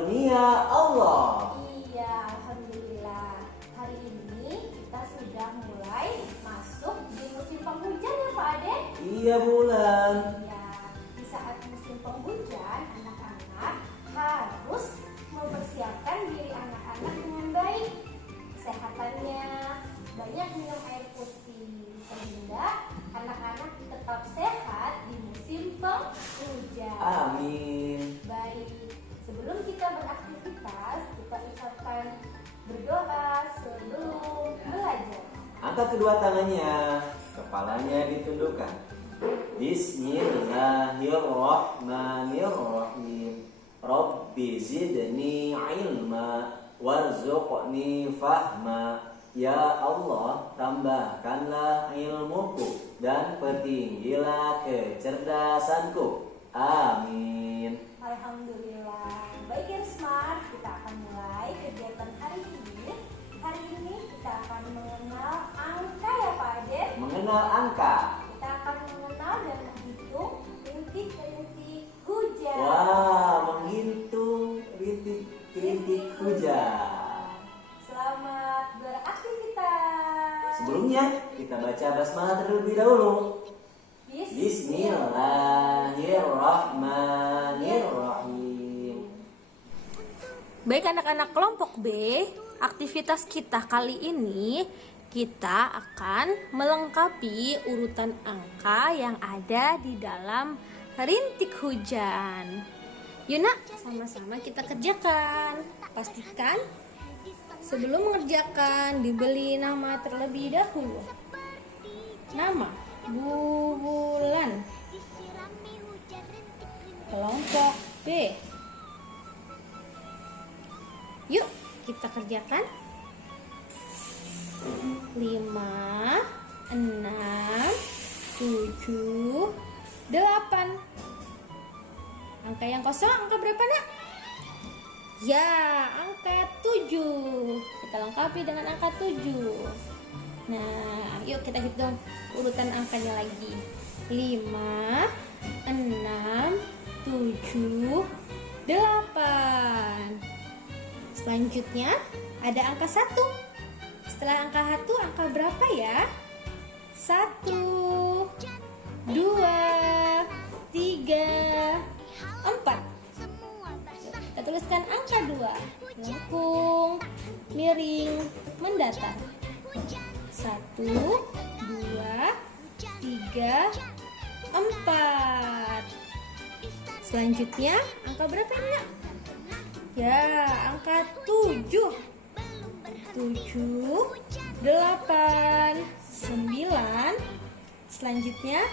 karunia Allah. Iya, alhamdulillah. Hari ini kita sudah mulai masuk di musim penghujan ya Pak Ade? Iya Bulan. Iya, di saat musim penghujan, anak-anak harus mempersiapkan diri anak-anak dengan baik. Kesehatannya, banyak minum air putih, sehingga anak-anak tetap sehat di musim penghujan. Amin. Baik, sebelum kita beraktivitas, kita ucapkan berdoa sebelum belajar. Angkat kedua tangannya, kepalanya ditundukkan. Bismillahirrahmanirrahim. Rabbi zidni ilma warzuqni fahma. Ya Allah, tambahkanlah ilmuku dan pertinggilah kecerdasanku. Amin. Alhamdulillah. Baik yang smart, kita akan mulai kegiatan hari ini. Hari ini kita akan mengenal angka ya Pak Ade. Mengenal angka. Kita akan mengenal dan menghitung rintik-rintik hujan. Wah, menghitung rintik-rintik hujan. Selamat beraktivitas. Sebelumnya kita baca basmalah terlebih dahulu. Bismillahirrahmanirrahim. Baik anak-anak kelompok B, aktivitas kita kali ini kita akan melengkapi urutan angka yang ada di dalam rintik hujan. Yuk nak, sama-sama kita kerjakan. Pastikan sebelum mengerjakan diberi nama terlebih dahulu. Nama Bulan, kelompok B. Yuk kita kerjakan. 5, 6, 7, 8. Angka yang kosong angka berapa nak? Ya, angka 7. Kita lengkapi dengan angka 7. Nah, yuk kita hitung urutan angkanya lagi. 5, 6, 7, 8. Selanjutnya ada angka 1. Setelah angka 1, angka berapa ya? 1, 2, 3, 4. Kita tuliskan angka 2. Lengkung, miring, mendatar. 1, 2, 3, 4. Selanjutnya angka berapa ini nak? Ya, angka 7. 7, 8, 9. Selanjutnya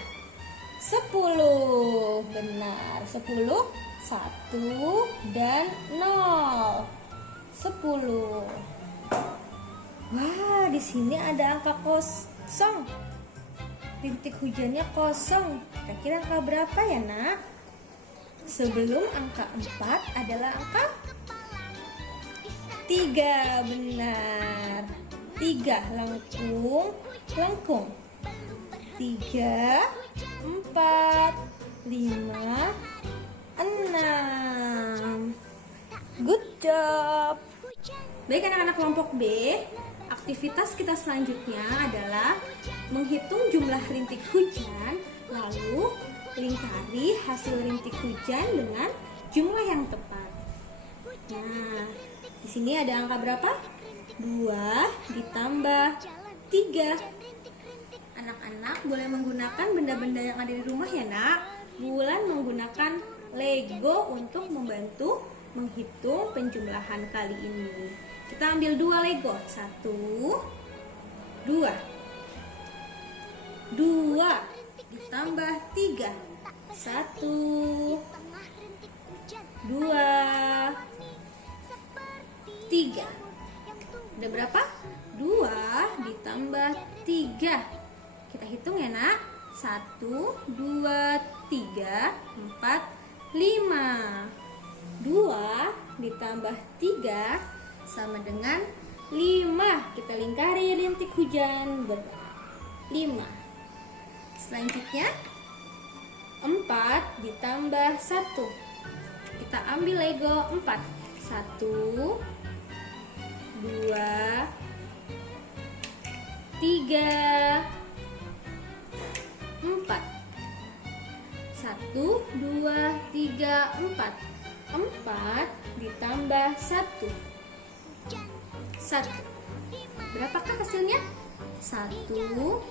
10. Benar, 10. 1 dan 0. 10. Wah, di sini ada angka kosong. Rintik hujannya kosong. Kira-kira angka berapa ya nak? Sebelum angka 4 adalah angka 3. Benar, 3. Lengkung, lengkung. 3, 4, 5, 6. Good job. Baik anak-anak kelompok B, aktivitas kita selanjutnya adalah menghitung jumlah rintik hujan, lalu lingkari hasil rintik hujan dengan jumlah yang tepat. Nah, di sini ada angka berapa? 2 ditambah 3. Anak-anak boleh menggunakan benda-benda yang ada di rumah ya nak. Bulan menggunakan Lego untuk membantu menghitung penjumlahan kali ini. Kita ambil 2 Lego. 1, 2. 2 ditambah 3. 1, 2, 3. Ada berapa? 2 ditambah 3. Kita hitung ya nak. 1, 2, 3, 4, 5. 2 ditambah 3 sama dengan 5. Kita lingkari rintik hujan 5. Selanjutnya 4 ditambah 1. Kita ambil Lego 4. 1, 2, 3, 4. 1, 2, 3, 4. 4 ditambah 1. 1. Berapakah hasilnya? 1, 2,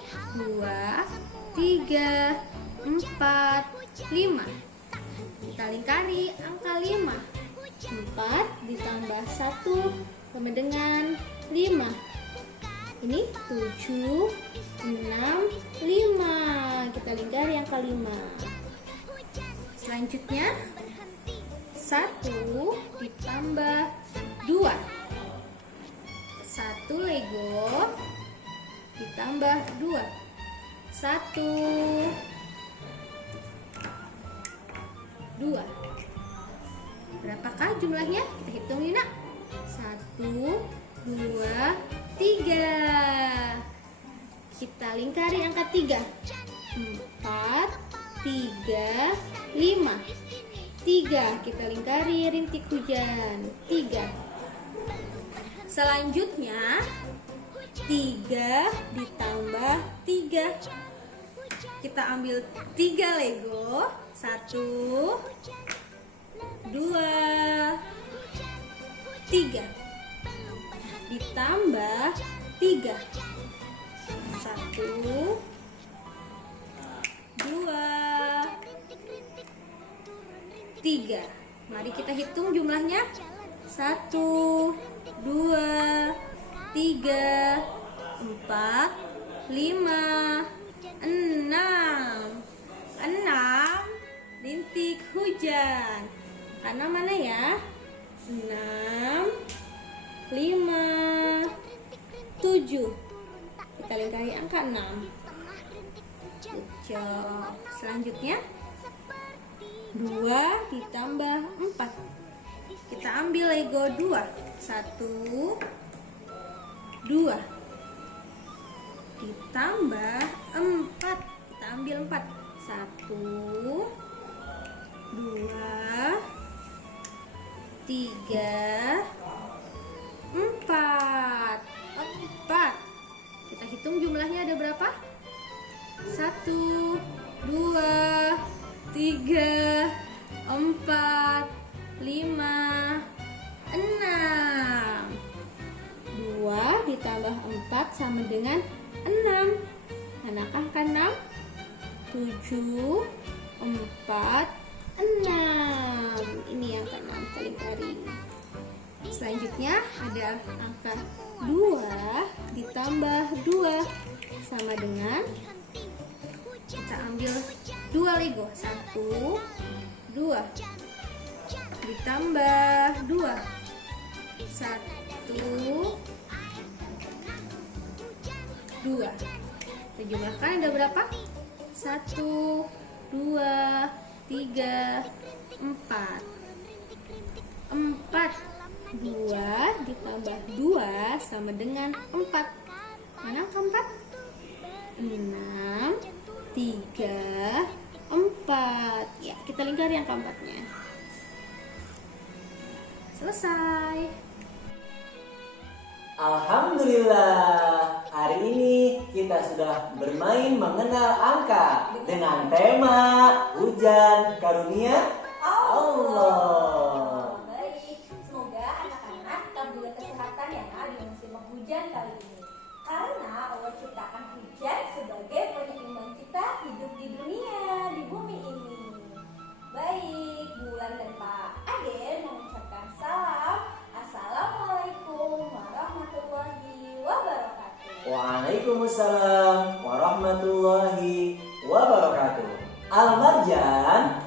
3, 4, 5. Kita lingkari angka 5. 4 ditambah 1 sama dengan 5. Ini 7, 6, 5. Kita lingkari angka 5. Selanjutnya 1 ditambah 2. 1 Lego ditambah 2. 1, 2. Berapakah jumlahnya? Kita hitung yuk, Nak. 1, 2, 3. Kita lingkari angka 3. 4, 3, 5. 3. Kita lingkari rintik hujan. 3. Selanjutnya 3 ditambah 3. Kita ambil 3 Lego. 1, 2, 3. Ditambah 3. 1, 2, 3. Mari kita hitung jumlahnya. 1, 2, 3, 4, 5, 6. 6 rintik hujan. Karena mana ya? 6, 5, 7. Kita lingkari angka 6. Selanjutnya 2 ditambah 4. Kita ambil Lego 2. 1, 2 ditambah 4. Kita ambil 4. 1, 2, 3, 4. 4. Kita hitung jumlahnya ada berapa? 1, 2, 3, 4, 5, 6. 2 ditambah 4 sama dengan 6. Manakah angka 6? 7, 4, 6. Ini yang ke-6 kita lingkari. Selanjutnya ada angka 2 ditambah 2 sama dengan, kita ambil 2 Lego. 1, 2 ditambah 2. 1, 2. Kita jumlahkan ada berapa? 1, 2, 3, 4. 4. 2 ditambah 2 sama dengan 4. Mana angka 4? 6, 3, 4. Ya, kita lingkari angka 4-nya. Selesai. Alhamdulillah, hari ini kita sudah bermain mengenal angka dengan tema hujan karunia Allah. Baik, semoga anak-anak tetap jaga kesehatan ya di musim hujan kali ini. Karena Allah ciptakan hujan sebagai penyeimbang kita hidup di dunia, di bumi ini. Baik, Bulan dan Pak Ade mengucapkan salam. Assalamualaikum warahmatullahi wabarakatuh. Waalaikumsalam warahmatullahi wabarakatuh. Al-Marjan